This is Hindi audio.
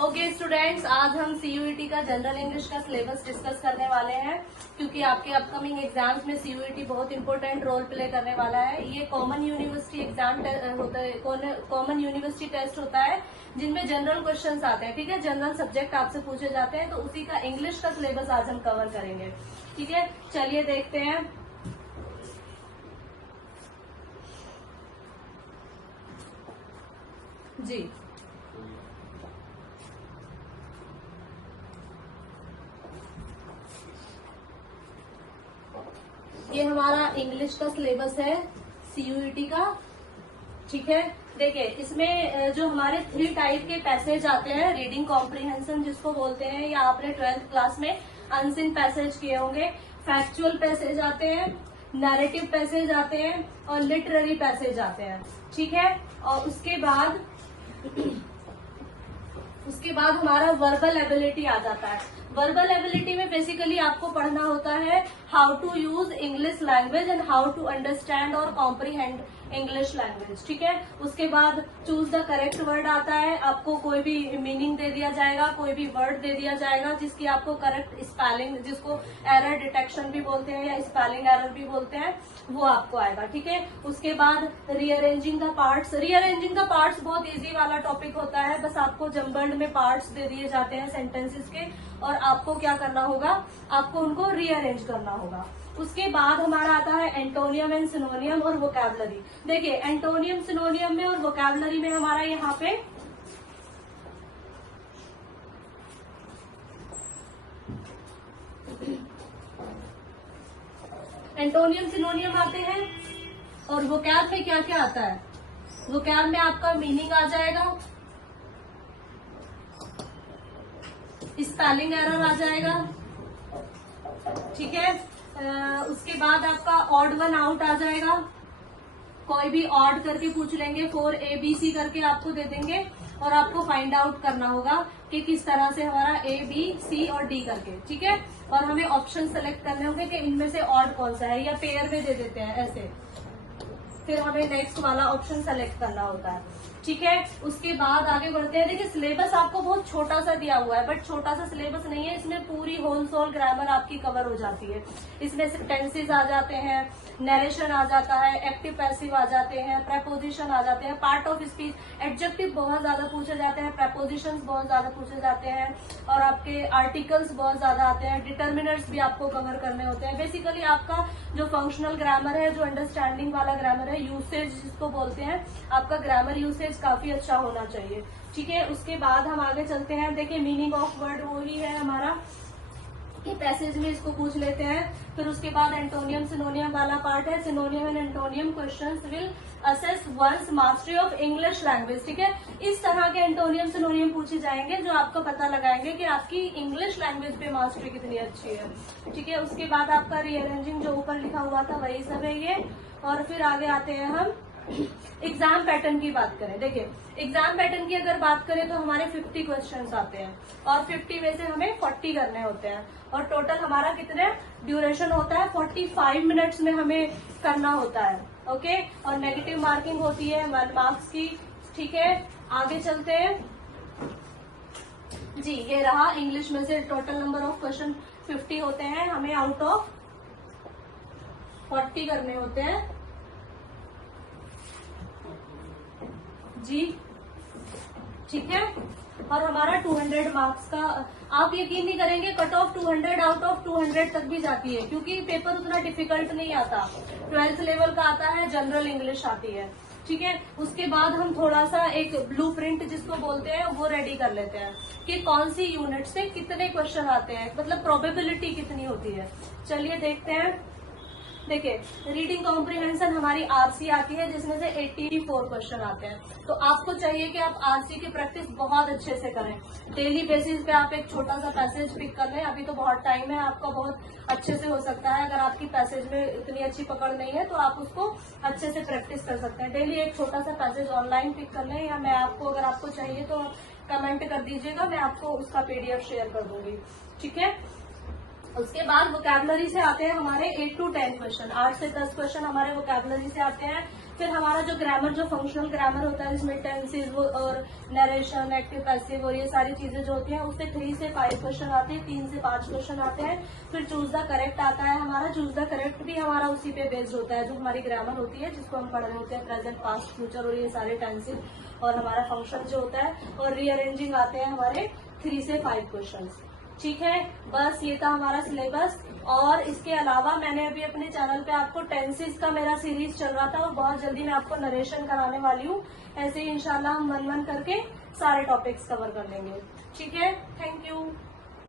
ओके स्टूडेंट्स, आज हम सीयूईटी का जनरल इंग्लिश का सिलेबस डिस्कस करने वाले हैं क्योंकि आपके अपकमिंग एग्जाम्स में सीयूईटी बहुत इंपॉर्टेंट रोल प्ले करने वाला है। ये कॉमन यूनिवर्सिटी एग्जाम होता है, कॉमन यूनिवर्सिटी टेस्ट होता है जिनमें जनरल क्वेश्चंस आते हैं। ठीक है, जनरल सब्जेक्ट आपसे पूछे जाते हैं, तो उसी का इंग्लिश का सिलेबस आज हम कवर करेंगे। ठीक है, चलिए देखते हैं। जी ये हमारा इंग्लिश का सिलेबस है सीयूईटी का। ठीक है, देखिए इसमें जो हमारे 3 टाइप के पैसेज आते हैं, रीडिंग कॉम्प्रिहेंशन जिसको बोलते हैं, या आपने 12th क्लास में अनसीन पैसेज किए होंगे। फैक्चुअल पैसेज आते हैं, नैरेटिव पैसेज आते हैं और लिटरेरी पैसेज आते हैं। ठीक है, और उसके बाद हमारा वर्बल एबिलिटी आ जाता है। वर्बल एबिलिटी में बेसिकली आपको पढ़ना होता है how to use English language and how to understand और कॉम्प्रीहेंड इंग्लिश लैंग्वेज। ठीक है, उसके बाद चूज द करेक्ट वर्ड आता है। आपको कोई भी मीनिंग दे दिया जाएगा, कोई भी वर्ड दे दिया जाएगा जिसकी आपको करेक्ट स्पेलिंग, जिसको एरर डिटेक्शन भी बोलते हैं या स्पेलिंग एरर भी बोलते हैं, वो आपको आएगा। ठीक है, उसके बाद rearranging the parts. Rearranging the parts बहुत इजी वाला टॉपिक होता है। बस आपको जम्बल्ड में पार्ट्स दे दिए जाते हैं सेंटेंसेस के, और आपको क्या करना होगा, आपको उनको रीअरेंज करना होगा। उसके बाद हमारा आता है एंटोनियम एंड सिनोनियम और वोकैबुलरी। देखिए एंटोनियम सिनोनियम में और वोकैबुलरी में हमारा यहाँ पे एंटोनियम सिनोनियम आते हैं, और वोकैब में क्या क्या आता है। वोकैब में आपका मीनिंग आ जाएगा, स्पेलिंग एरर आ जाएगा। ठीक है, उसके बाद आपका ऑड वन आउट आ जाएगा। कोई भी ऑड करके पूछ लेंगे, 4ABC करके आपको दे देंगे और आपको फाइंड आउट करना होगा कि किस तरह से हमारा A, B, C और D करके। ठीक है, और हमें ऑप्शन सेलेक्ट करने होंगे कि इनमें से ऑड कौन सा है, या पेयर में दे देते हैं ऐसे, फिर हमें नेक्स्ट वाला ऑप्शन सेलेक्ट करना होता है। ठीक है, उसके बाद आगे बढ़ते हैं। देखिए सिलेबस आपको बहुत छोटा सा दिया हुआ है, बट छोटा सा सिलेबस नहीं है, इसमें पूरी होल सोल ग्रामर आपकी कवर हो जाती है। इसमें टेंसेस आ जाते हैं, नरेशन आ जाता है, एक्टिव पैसिव आ जाते हैं, प्रेपोजिशन आ जाते हैं, पार्ट ऑफ स्पीच, एडजेक्टिव बहुत ज्यादा पूछे जाते हैं, प्रेपोजिशंस बहुत ज्यादा पूछे जाते हैं, और आपके आर्टिकल्स बहुत ज्यादा आते हैं, डिटर्मिनर्स भी आपको कवर करने होते हैं। बेसिकली आपका जो फंक्शनल ग्रामर है, जो अंडरस्टैंडिंग वाला ग्रामर है, यूसेज जिसको बोलते हैं, आपका ग्रामर यूसेज काफी अच्छा होना चाहिए। ठीक है, उसके बाद हम आगे चलते हैं। देखिए मीनिंग ऑफ वर्ड वही है हमारा कि पैसेज में इसको पूछ लेते हैं। फिर उसके बाद एंटोनियम सिनोनियम वाला पार्ट है। Synonym and antonym questions will assess one's mastery of English language. ठीक है, इस तरह के एंटोनियम सिनोनियम पूछे जाएंगे जो आपको पता लगाएंगे कि आपकी इंग्लिश लैंग्वेज पे मास्टरी कितनी अच्छी है। ठीक है, उसके बाद आपका रीअरेंजिंग जो ऊपर लिखा हुआ था वही सब है ये। और फिर आगे आते हैं हम एग्जाम पैटर्न की बात करें। देखिए एग्जाम पैटर्न की अगर बात करें तो हमारे 50 क्वेश्चंस आते हैं, और 50 में से हमें 40 करने होते हैं, और टोटल हमारा कितने ड्यूरेशन होता है, 45 मिनट्स में हमें करना होता है। ओके, और नेगेटिव मार्किंग होती है 1 मार्क्स की। ठीक है, आगे चलते हैं जी। ये रहा इंग्लिश में से टोटल नंबर ऑफ क्वेश्चन 50 होते हैं, हमें आउट ऑफ 40 करने होते हैं जी। ठीक है, और हमारा 200 मार्क्स का, आप यकीन नहीं करेंगे, कट ऑफ 200 आउट ऑफ 200 तक भी जाती है, क्योंकि पेपर उतना डिफिकल्ट नहीं आता। 12th लेवल का आता है, जनरल इंग्लिश आती है। ठीक है, उसके बाद हम थोड़ा सा एक ब्लूप्रिंट जिसको बोलते हैं वो रेडी कर लेते हैं कि कौन सी यूनिट से कितने क्वेश्चन आते हैं, मतलब प्रोबेबिलिटी कितनी होती है। चलिए देखते हैं। देखिए रीडिंग कॉम्प्रिहेंशन हमारी आरसी आती है, जिसमें से 84 क्वेश्चन आते हैं। तो आपको चाहिए कि आप आरसी की प्रैक्टिस बहुत अच्छे से करें। डेली बेसिस पे आप एक छोटा सा पैसेज पिक कर लें। अभी तो बहुत टाइम है, आपका बहुत अच्छे से हो सकता है। अगर आपकी पैसेज में इतनी अच्छी पकड़ नहीं है तो आप उसको अच्छे से प्रैक्टिस कर सकते हैं। डेली एक छोटा सा पैसेज ऑनलाइन पिक कर लें, या मैं आपको, अगर आपको चाहिए तो कमेंट कर दीजिएगा, मैं आपको उसका PDF शेयर कर दूंगी। ठीक है, उसके बाद वोकैबुलरी से आते हैं हमारे 8 to 10 क्वेश्चन, 8 से 10 क्वेश्चन हमारे वोकैबुलरी से आते हैं। फिर हमारा जो ग्रामर, जो फंक्शनल ग्रामर होता है, जिसमें टेंसेज और नरेशन, एक्टिव पैसिव और ये सारी चीजें जो होती हैं, उससे 3 से 5 क्वेश्चन आते हैं, 3 से 5 क्वेश्चन आते हैं। फिर चूज द करेक्ट आता है हमारा। चूज द करेक्ट भी हमारा उसी पे बेस्ड होता है, जो हमारी ग्रामर होती है, जिसको हम पढ़ रहे होते हैं, प्रेजेंट, पास्ट, फ्यूचर और ये सारे टेंसेज, और हमारा फंक्शन जो होता है, और रीअरेंजिंग आते हैं हमारे 3 से 5 क्वेश्चन। ठीक है, बस ये था हमारा सिलेबस। और इसके अलावा मैंने अभी अपने चैनल पे आपको टेंसेस का मेरा सीरीज चल रहा था, और बहुत जल्दी मैं आपको नरेशन कराने वाली हूँ। ऐसे ही इंशाल्लाह हम 1-1 करके सारे टॉपिक्स कवर कर लेंगे। ठीक है, थैंक यू।